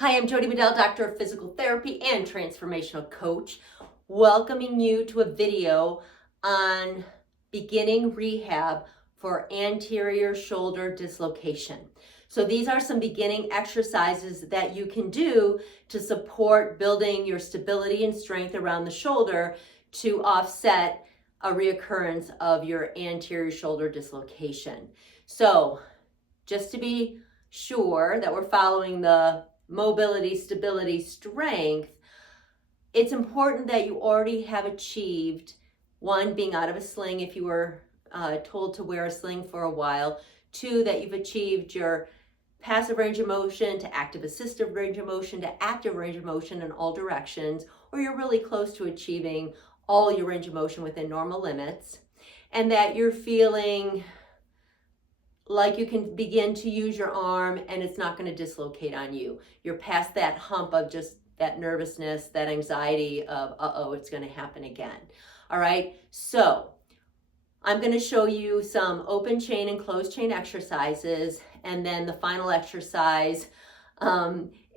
Hi, I'm Jodi Medell, Doctor of Physical Therapy and Transformational Coach, welcoming you to a video on beginning rehab for anterior shoulder dislocation. So these are some beginning exercises that you can do to support building your stability and strength around the shoulder to offset a reoccurrence of your anterior shoulder dislocation. So just to be sure that we're following the mobility, stability, strength, it's important that you already have achieved, one, being out of a sling if you were told to wear a sling for a while, two, that you've achieved your passive range of motion to active assistive range of motion to active range of motion in all directions, or you're really close to achieving all your range of motion within normal limits, and that you're feeling like you can begin to use your arm and it's not going to dislocate on you. You're past that hump of just that nervousness, that anxiety of, uh-oh, it's going to happen again. All right, so I'm going to show you some open chain and closed chain exercises, and then the final exercise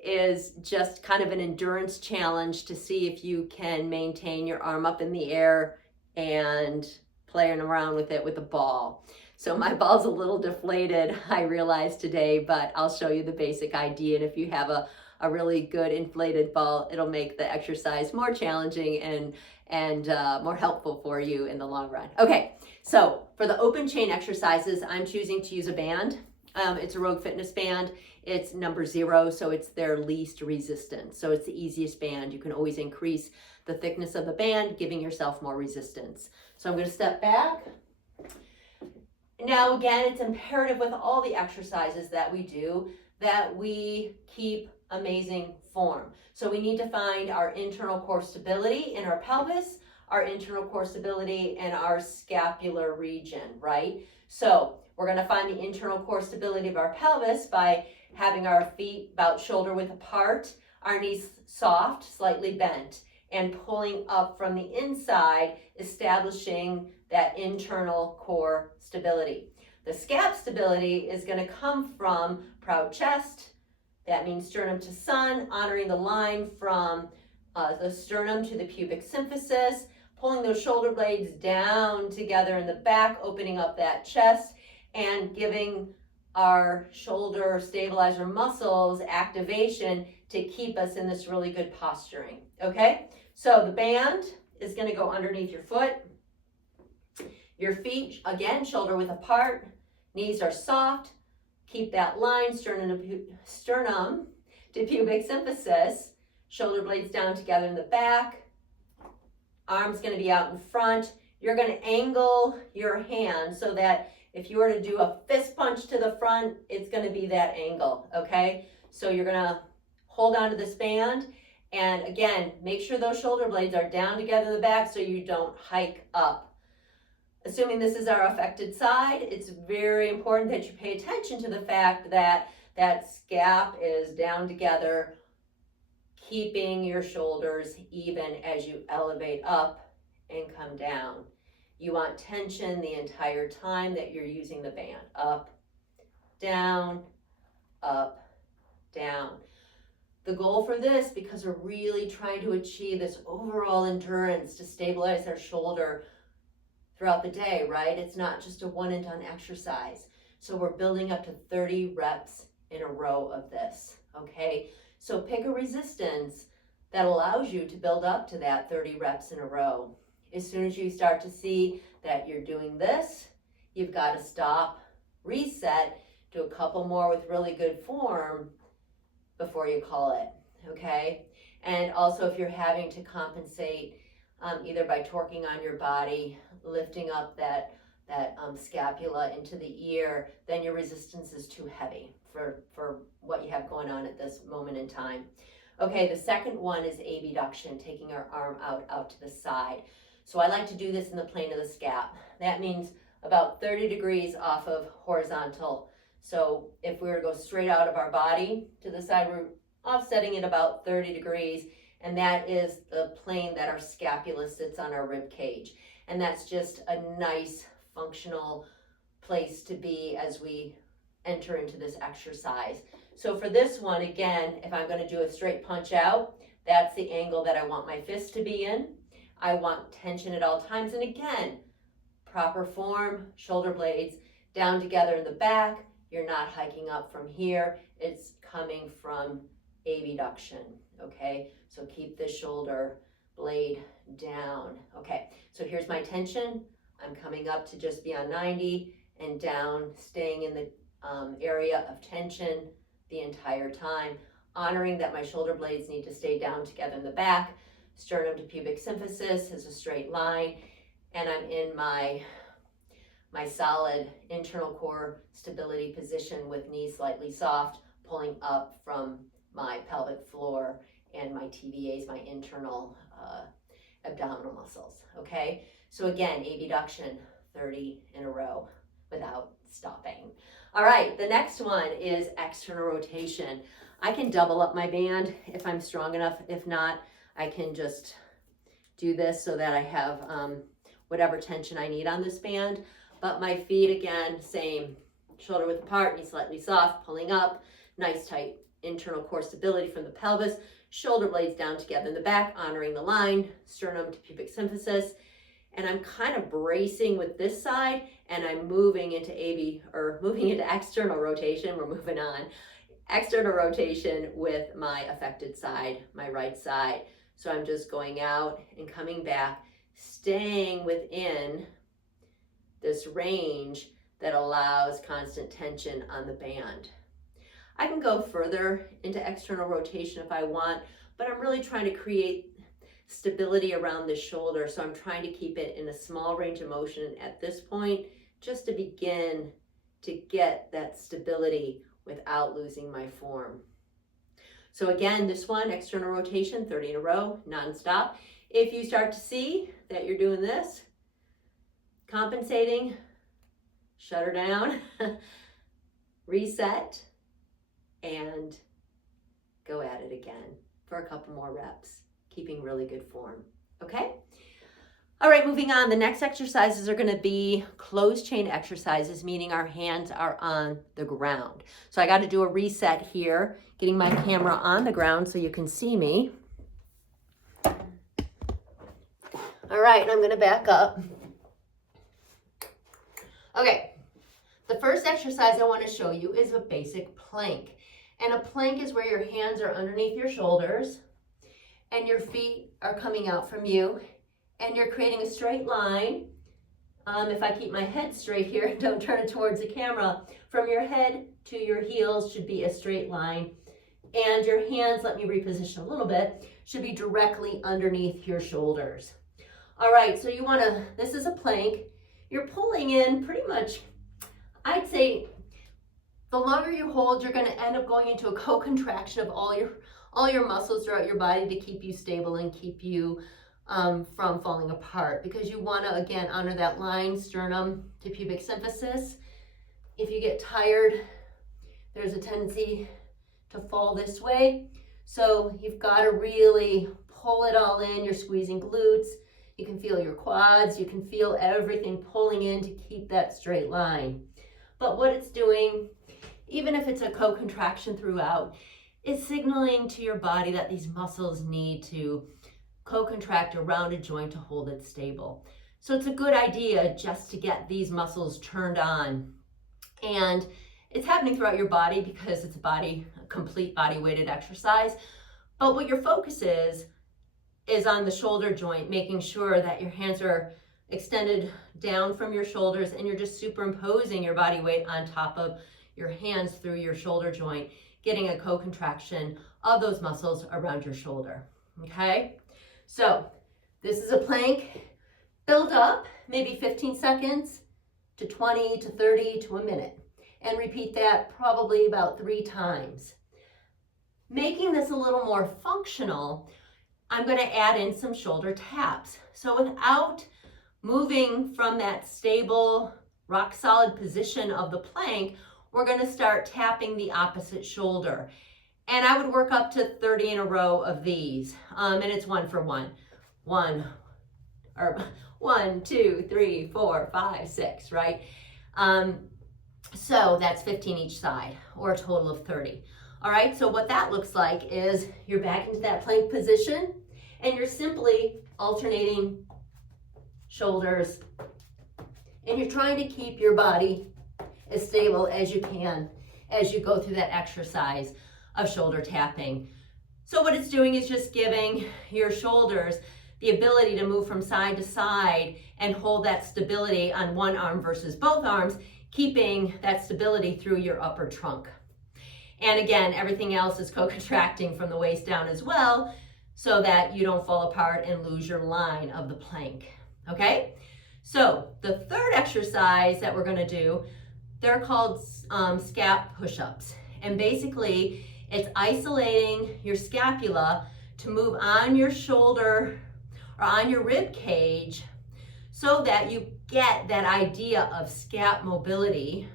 is just kind of an endurance challenge to see if you can maintain your arm up in the air and playing around with it with a ball. So my ball's a little deflated, I realize today, but I'll show you the basic idea. And if you have a really good inflated ball, it'll make the exercise more challenging and more helpful for you in the long run. Okay, so for the open chain exercises, I'm choosing to use a band. It's a Rogue Fitness band. It's number 0, so it's their least resistance. So it's the easiest band. You can always increase the thickness of the band, giving yourself more resistance. So I'm going to step back. Now, again, it's imperative with all the exercises that we do that we keep amazing form. So we need to find our internal core stability in our pelvis, our internal core stability in our scapular region, right? So we're going to find the internal core stability of our pelvis by having our feet about shoulder width apart, our knees soft, slightly bent, and pulling up from the inside, establishing that internal core stability. The scap stability is going to come from proud chest. That means sternum to sun, honoring the line from the sternum to the pubic symphysis, pulling those shoulder blades down together in the back, opening up that chest, and giving our shoulder stabilizer muscles activation to keep us in this really good posturing. Okay, so the band is going to go underneath your foot. Your feet, again, shoulder width apart, knees are soft. Keep that line, sternum to pubic symphysis, shoulder blades down together in the back, arms going to be out in front. You're going to angle your hand so that if you were to do a fist punch to the front, it's going to be that angle, okay? So you're going to hold on to this band, and again, make sure those shoulder blades are down together in the back so you don't hike up. Assuming this is our affected side, it's very important that you pay attention to the fact that that scap is down together, keeping your shoulders even as you elevate up and come down. You want tension the entire time that you're using the band. Up, down, up, down. The goal for this, because we're really trying to achieve this overall endurance to stabilize our shoulder throughout the day, right? It's not just a one and done exercise. So we're building up to 30 reps in a row of this, okay? So pick a resistance that allows you to build up to that 30 reps in a row. As soon as you start to see that you're doing this, you've got to stop, reset, do a couple more with really good form before you call it, okay? And also if you're having to compensate either by torquing on your body, lifting up that scapula into the ear, then your resistance is too heavy for what you have going on at this moment in time. Okay, the second one is abduction, taking our arm out to the side. So I like to do this in the plane of the scap. That means about 30 degrees off of horizontal. So if we were to go straight out of our body to the side, we're offsetting it about 30 degrees, and that is the plane that our scapula sits on our rib cage. And that's just a nice functional place to be as we enter into this exercise. So for this one, again, if I'm gonna do a straight punch out, that's the angle that I want my fist to be in. I want tension at all times. And again, proper form, shoulder blades down together in the back. You're not hiking up from here. It's coming from abduction, okay? So keep the shoulder blade down. Okay, so here's my tension. I'm coming up to just beyond 90 and down, staying in the area of tension the entire time, honoring that my shoulder blades need to stay down together in the back. Sternum to pubic symphysis is a straight line, and I'm in my solid internal core stability position with knees slightly soft, pulling up from my pelvic floor and my TVAs, my internal abdominal muscles, okay? So again, abduction, 30 in a row without stopping. All right, the next one is external rotation. I can double up my band if I'm strong enough. If not, I can just do this so that I have whatever tension I need on this band. But my feet, again, same, shoulder width apart, knees slightly soft, pulling up, nice tight internal core stability from the pelvis, shoulder blades down together in the back, honoring the line, sternum to pubic symphysis. And I'm kind of bracing with this side, and I'm moving into external rotation. We're moving on. External rotation with my affected side, my right side. So I'm just going out and coming back, staying within this range that allows constant tension on the band. I can go further into external rotation if I want, but I'm really trying to create stability around the shoulder. So I'm trying to keep it in a small range of motion at this point, just to begin to get that stability without losing my form. So again, this one, external rotation, 30 in a row, nonstop. If you start to see that you're doing this, compensating, shut her down, reset, and go at it again for a couple more reps, keeping really good form, okay? All right, moving on. The next exercises are gonna be closed chain exercises, meaning our hands are on the ground. So I gotta do a reset here, getting my camera on the ground so you can see me. All right, and I'm gonna back up. Okay, the first exercise I wanna show you is a basic plank. And a plank is where your hands are underneath your shoulders and your feet are coming out from you, and you're creating a straight line. If I keep my head straight here and don't turn it towards the camera, from your head to your heels should be a straight line. And your hands, let me reposition a little bit, should be directly underneath your shoulders. All right, so you wanna, this is a plank. You're pulling in pretty much, I'd say, the longer you hold, you're gonna end up going into a co-contraction of all your muscles throughout your body to keep you stable and keep you from falling apart, because you wanna, again, honor that line, sternum to pubic symphysis. If you get tired, there's a tendency to fall this way. So you've gotta really pull it all in. You're squeezing glutes. You can feel your quads. You can feel everything pulling in to keep that straight line. But what it's doing, even if it's a co-contraction throughout, is signaling to your body that these muscles need to co-contract around a joint to hold it stable. So it's a good idea just to get these muscles turned on. And it's happening throughout your body because it's a complete body weighted exercise. But what your focus is on the shoulder joint, making sure that your hands are extended down from your shoulders and you're just superimposing your body weight on top of your hands through your shoulder joint, getting a co-contraction of those muscles around your shoulder, okay? So this is a plank. Build up maybe 15 seconds to 20 to 30 to a minute, and repeat that probably about 3 times. Making this a little more functional, I'm going to add in some shoulder taps. So without moving from that stable, rock solid position of the plank, we're going to start tapping the opposite shoulder. And I would work up to 30 in a row of these. And it's 1 for 1. 1, 2, 3, 4, 5, 6, right? So that's 15 each side, or a total of 30. All right, so what that looks like is you're back into that plank position and you're simply alternating shoulders, and you're trying to keep your body as stable as you can as you go through that exercise of shoulder tapping. So what it's doing is just giving your shoulders the ability to move from side to side and hold that stability on one arm versus both arms, keeping that stability through your upper trunk. And again, everything else is co-contracting from the waist down as well, so that you don't fall apart and lose your line of the plank, okay? So the third exercise that we're gonna do, they're called scap push-ups. And basically, it's isolating your scapula to move on your shoulder or on your rib cage so that you get that idea of scap mobility.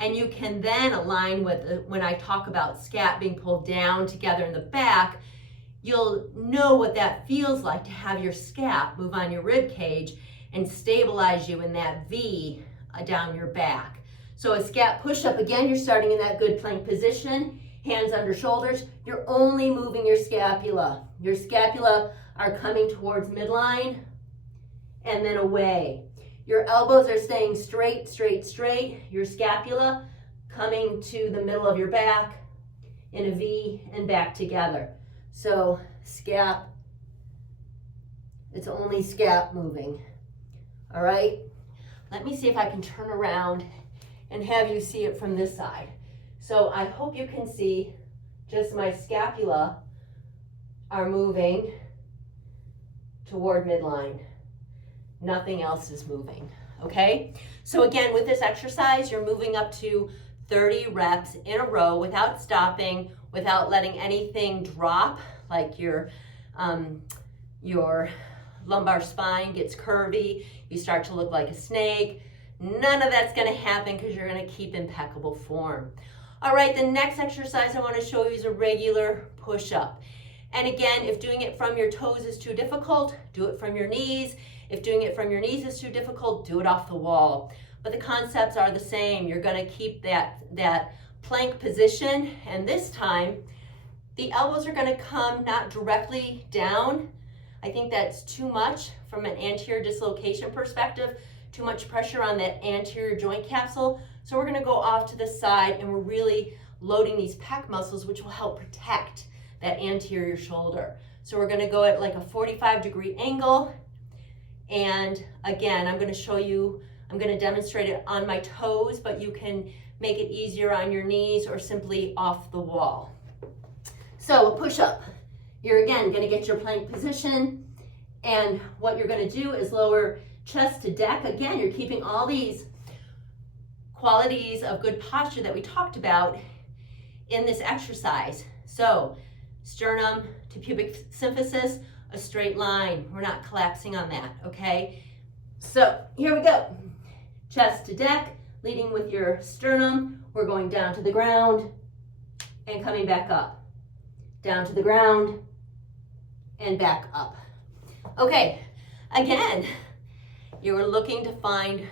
And you can then align with, when I talk about scap being pulled down together in the back, you'll know what that feels like to have your scap move on your rib cage and stabilize you in that V down your back. So a scap push-up, again, you're starting in that good plank position, hands under shoulders. You're only moving your scapula. Your scapula are coming towards midline and then away. Your elbows are staying straight, straight, straight. Your scapula coming to the middle of your back in a V and back together. So scap, it's only scap moving. All right, let me see if I can turn around and have you see it from this side. So I hope you can see just my scapula are moving toward midline. Nothing else is moving, okay? So again, with this exercise, you're moving up to 30 reps in a row without stopping, without letting anything drop, like your lumbar spine gets curvy, you start to look like a snake. None of that's gonna happen because you're gonna keep impeccable form. All right, the next exercise I wanna show you is a regular push-up. And again, if doing it from your toes is too difficult, do it from your knees. If doing it from your knees is too difficult, do it off the wall. But the concepts are the same. You're gonna keep that plank position, and this time, the elbows are gonna come not directly down. I think that's too much from an anterior dislocation perspective, too much pressure on that anterior joint capsule. So we're gonna go off to the side and we're really loading these pec muscles, which will help protect that anterior shoulder. So we're gonna go at like a 45-degree angle. And again, I'm gonna show you, I'm gonna demonstrate it on my toes, but you can make it easier on your knees or simply off the wall. So a push-up, you're again gonna get your plank position, and what you're gonna do is lower chest to deck. Again, you're keeping all these qualities of good posture that we talked about in this exercise. So sternum to pubic symphysis, a straight line. We're not collapsing on that, okay? So here we go. Chest to deck, leading with your sternum. We're going down to the ground and coming back up. Down to the ground and back up. Okay, again, you are looking to find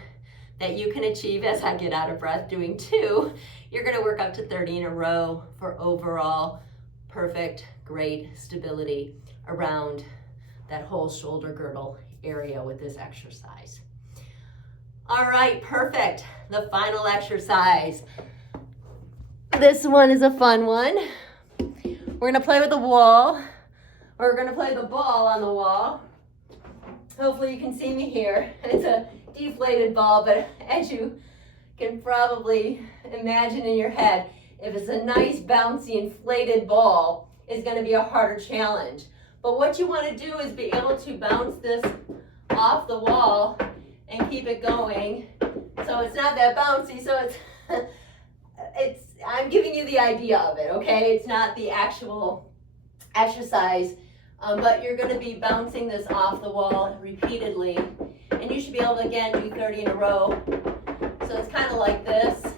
that you can achieve, as I get out of breath doing 2, you're gonna work up to 30 in a row for overall perfect, great stability around that whole shoulder girdle area with this exercise. All right, perfect. The final exercise. This one is a fun one. We're gonna play with the wall. We're gonna play the ball on the wall. Hopefully you can see me here. It's a deflated ball, but as you can probably imagine in your head, if it's a nice bouncy inflated ball, it's gonna be a harder challenge. But what you wanna do is be able to bounce this off the wall and keep it going. So it's not that bouncy, so I'm giving you the idea of it, okay? It's not the actual exercise, but you're gonna be bouncing this off the wall repeatedly, and you should be able to, again, do 30 in a row. So it's kind of like this,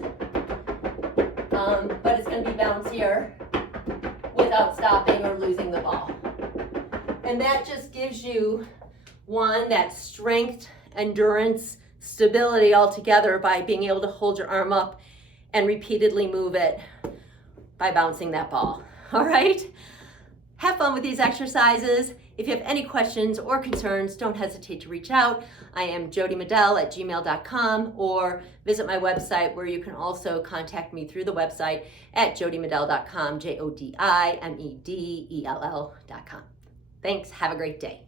but it's gonna be bouncier without stopping or losing the ball. And that just gives you, one, that strength, endurance, stability all together by being able to hold your arm up and repeatedly move it. by bouncing that ball. All right? Have fun with these exercises. If you have any questions or concerns, don't hesitate to reach out. I am jodimedell@gmail.com, or visit my website, where you can also contact me through the website at jodimedell.com, JODIMEDELL.com. Thanks. Have a great day.